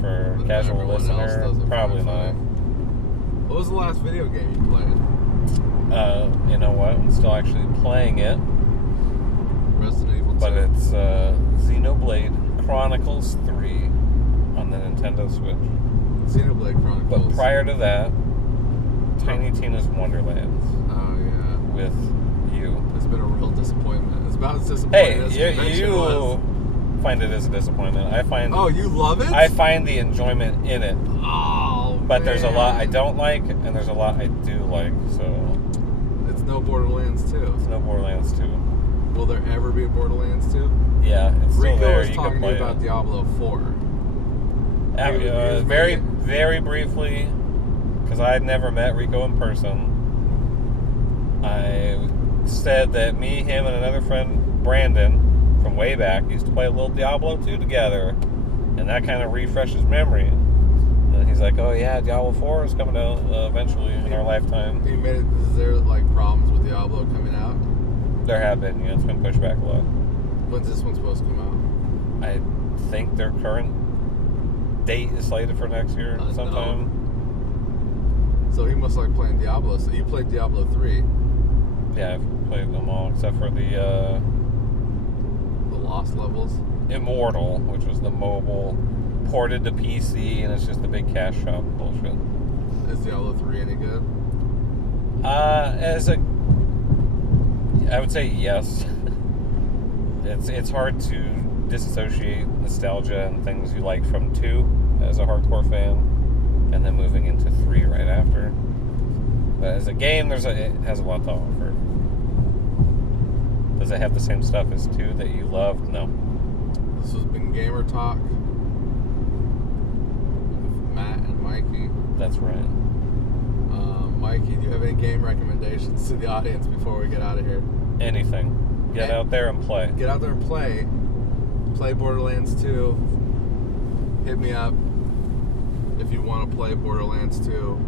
for But casual everyone else listener, doesn't probably find it not. funny. What was the last video game you played? You know what? I'm still actually playing it, Resident Evil 2. but it's Xenoblade Chronicles 3 on the Nintendo Switch. Xenoblade Chronicles. But prior to that, Tiny Tina's Wonderlands Oh, yeah. with you. It's been a real disappointment. It's about as disappointing as Hey, convention was. you find it as a disappointment. Oh, you love it? I find the enjoyment in it. Oh, But there's a lot I man. don't like, and there's a lot I do like, so It's no Borderlands 2. it's no Borderlands 2. Will there ever be a Borderlands 2? Yeah, it's still Rico there. was You can talking to play me about it. Diablo 4. He was Very, making- very briefly, because I had never met Rico in person. I said that me, him, and another friend, Brandon, from way back, used to play a little Diablo 2 together, and that kind of refreshed his memory. And he's like, "Oh yeah, Diablo 4 is coming out eventually in our lifetime." He made it. Is there like problems with Diablo coming out? There have been, it's been pushed back a lot. When's this one supposed to come out? I think their current date is slated for next year sometime. So he must like playing Diablo. So you played Diablo 3. Yeah, I've played them all except for the Lost Levels. Immortal, which was the mobile, ported to PC, and it's just a big cash shop bullshit. Is Diablo 3 any good? I would say yes. It's hard to disassociate nostalgia and things you liked from 2 as a hardcore fan, and then moving into 3 right after. But as a game, it has a lot to offer. Does it have the same stuff as 2 that you loved? No. This has been Gamer Talk with Matt and Mikey. That's right. Mikey, do you have any game recommendations to the audience before we get out of here? Anything. Get out there and play. Get out there and play. Play Borderlands 2. Hit me up if you want to play Borderlands 2.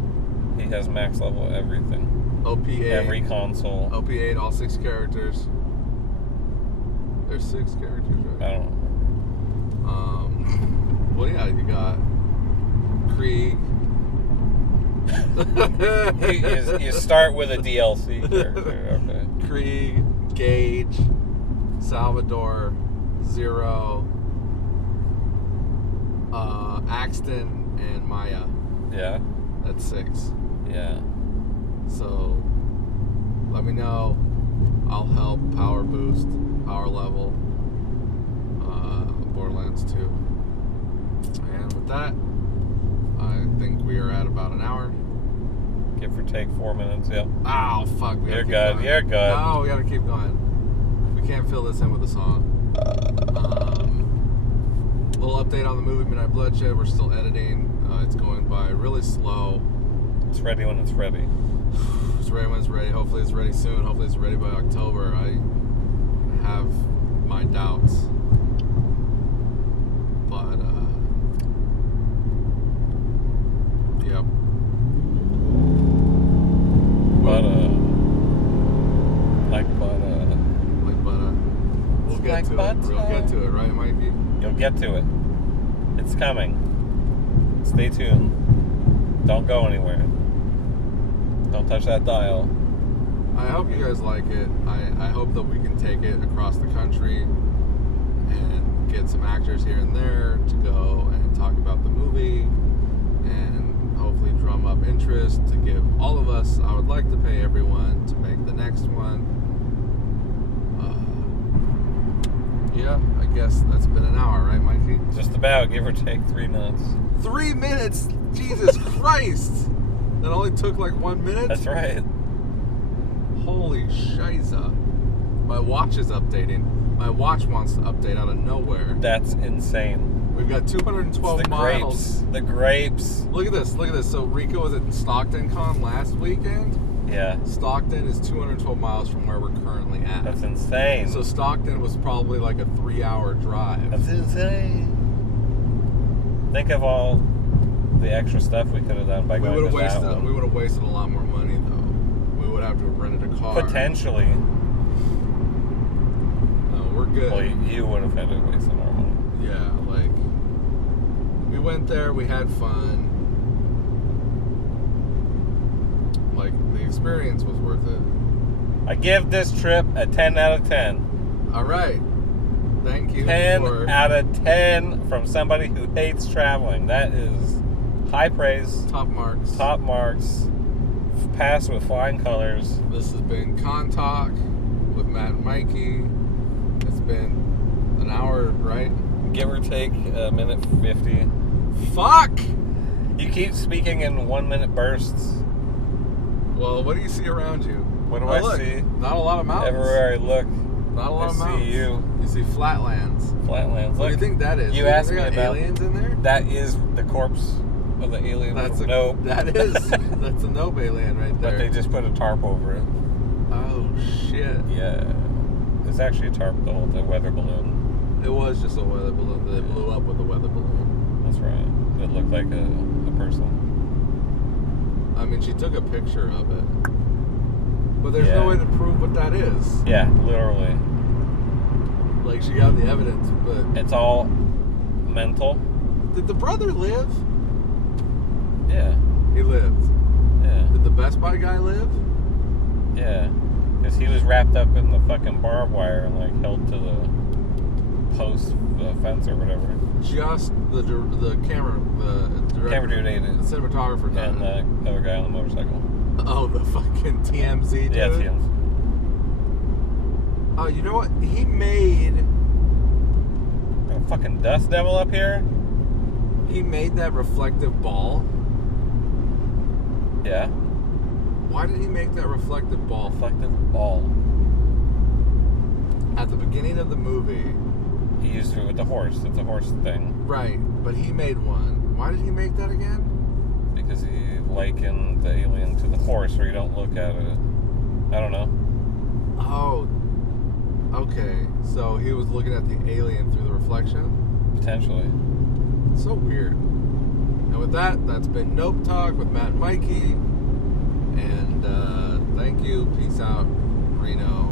He has max level everything. OP8. Every console. OP8, all 6 characters. There's 6 characters, right? I don't know. Well, yeah, you got Krieg. you start with a DLC character. Okay. Krieg, Gage, Salvador, Zero, Axton, and Maya. Yeah. That's 6. Yeah. So, let me know. I'll help power boost, power level, Borderlands 2. And with that, I think we are at about an hour. Give or take 4 minutes, yep. Oh, fuck. You're good. You're good. No, we gotta keep going. We can't fill this in with a song. Little update on the movie Midnight Bloodshed. We're still editing. It's going by really slow. It's ready when it's ready. It's ready when it's ready. Hopefully it's ready soon. Hopefully it's ready by October. I have my doubts. But, yep. But, we'll get to it. We'll get to it, right, Mikey? You'll get to it. It's coming. Stay tuned. Don't go anywhere. Don't touch that dial. I hope you guys like it. I hope that we can take it across the country and get some actors here and there to go and talk about the movie and hopefully drum up interest to give all of us. I would like to pay everyone to make the next one. Yeah, I guess that's been an hour, right, Mikey? Just about, give or take 3 minutes. 3 minutes? Jesus Christ! That only took like 1 minute? That's right. Holy shiza. My watch is updating. My watch wants to update out of nowhere. That's insane. We've got 212 miles. The grapes. Look at this. Look at this. So Ricco was at Stockton Con last weekend. Yeah. Stockton is 212 miles from where we're currently at. That's insane. So Stockton was probably like a 3-hour drive. That's insane. Think of all the extra stuff we could have done by going to that one. We would have wasted a lot more money, though. We would have to have rented a car. Potentially. No, we're good. Well, you would have had to waste some more money. Yeah, like, we went there, we had fun. Like, the experience was worth it. I give this trip a 10 out of 10. All right. Thank you. 10 out of 10 from somebody who hates traveling. That is high praise. Top marks. Top marks. Passed with flying colors. This has been Con Talk with Matt and Mikey. It's been an hour, right? Give or take a minute 50. Fuck! You keep speaking in 1 minute bursts. Well, what do you see around you? What do I see? Not a lot of mountains. Everywhere I look, not a lot of mountains. I see you. You see flatlands. Flatlands. What do you think that is? You asked me about aliens in there? That is the corpse of the alien. Nope. That is. That's a Nope alien right there. But they just put a tarp over it. Oh shit. Yeah. It's actually a tarp, the weather balloon. It was just a weather balloon. They blew up with a weather balloon. That's right. It looked like a person. I mean, she took a picture of it. But there's no way to prove what that is. Yeah, literally. Like, she got the evidence, but... It's all mental. Did the brother live? Yeah. He lived. Yeah. Did the Best Buy guy live? Yeah. Because he was wrapped up in the fucking barbed wire and, like, held to the post fence or whatever. Just the camera, the director. Camera dude ate it. The cinematographer did and the other guy on the motorcycle. Oh, the fucking TMZ dude? Yeah, TMZ. Oh, you know what? He made... A fucking dust devil up here? He made that reflective ball. Yeah. Why did he make that reflective ball? Reflective ball. At the beginning of the movie... He used it with the horse. It's a horse thing. Right, but he made one. Why did he make that again? Because he likened the alien to the horse where you don't look at it. I don't know. Oh, okay. So he was looking at the alien through the reflection? Potentially. So weird. And with that, that's been Nope Talk with Matt and Mikey. And thank you. Peace out. Reno.